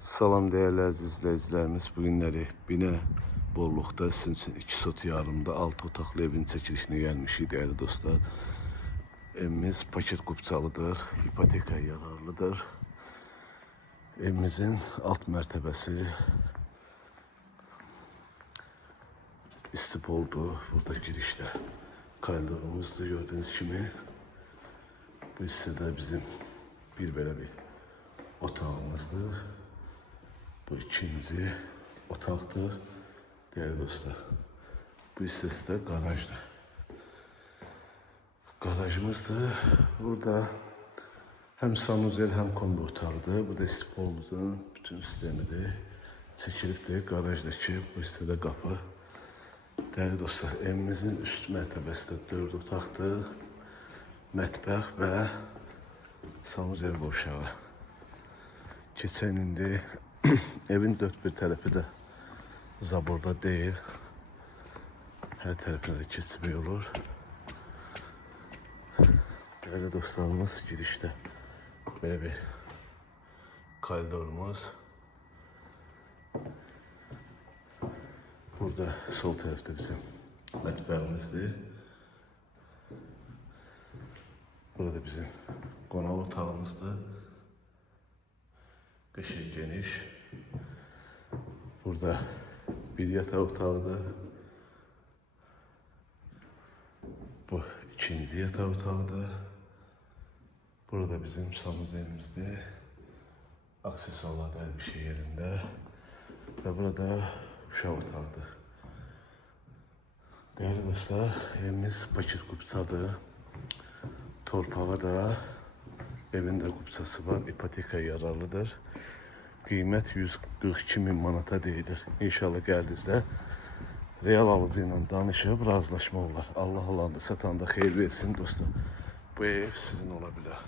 Salam değerli əziz izləyicilərimiz. Bu günləri Binə bolluqda sizin üçün 2 sot yarımda 6 otaqlı evin çəkilişinə gəlmişik değerli dostlar. Evimiz paket qupçalıdır, hipotekaya yararlıdır. Evimizin alt mərtəbəsi istipoldu. Burada girişdə koridorumuzdur gördüğünüz kimi. Bu hissədə bizim bir belə bir otağımızdır. Bu ikinci otaqdır değerli dostlar. Bu hissəsi də garajdır. Garajımızdır. Burada hem sanuzel hem kombi otağıdır. Bu da istipolumuzun bütün sistemidir. Çəkilibdir garajdakı bu hissədə qapı. Değerli dostlar, evimizin üst mərtəbəsi də 4 otaqdır. Mətbəx və sanuzel qovşağı. Keçən indi evin dört bir tərəfi də zaborda değil. Hər tərəfinə də keçmək olur. Değerli dostlarımız, girişdə belə bir koridorumuz. Burada sol tərəfdə bizim mətbəximizdir. Burada bizim qonaq otağımızdır. Qəşəng geniş. Burada bir yataq otağıdır. Bu ikinci yataq otağıdır. Burada bizim sanuzelimizdir. Aksesuarlar da her bir şey yerinde. Ve burada uşaq otağıdır. Değerli dostlar, evimiz paket qupçadır. Torpağa da evin də qupçası var. İpotekaya yararlıdır. Qiymət 142.000 manata deyilir. İnşallah gəldinizdə real alıcı ilə danışıb razılaşma olar. Allah alanda satanda xeyir versin dostlar. Bu ev sizin ola bilər.